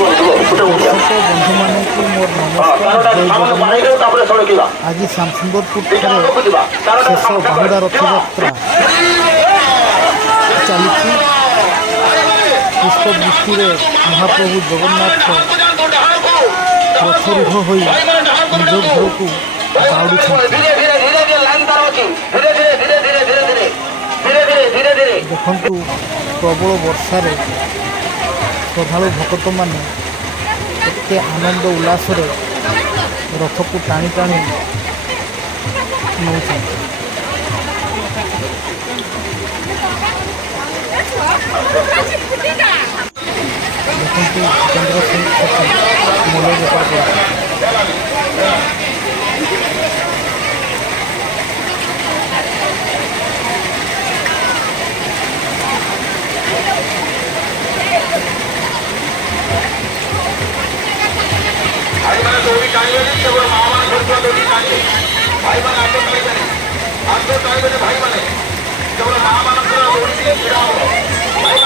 दर्शक बंधु मानक मोर नमस्कार। आज श्यामसुंदरपुर शेष बाहुड़ा रथयात्रा चली पुष्प दृष्टि महाप्रभु जगन्नाथ रथरूढ़ हो निज घर को बाउड़ी देखु प्रबल वर्षार श्रद्धा भक्त मैंने एते आनंद उल्लास रथ को टाणी टाणी नौ देखते जितेंद्र सिंह मूल्य बेपार कर भाई मैंने दौड़ी टाणी केवल माँ मान दौड़ी टाणी भाई मैंने आगे टाणी भाई मैंने केवल माँ मान दौड़ी भिड़ा हम भाई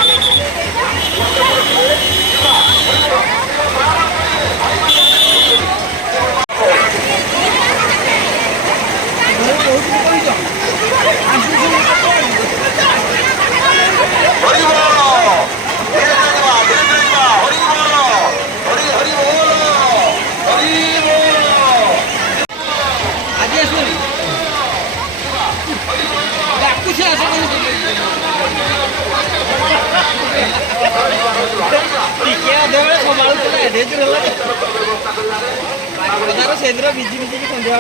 सेन्द्र विजी विजी सन्ध्या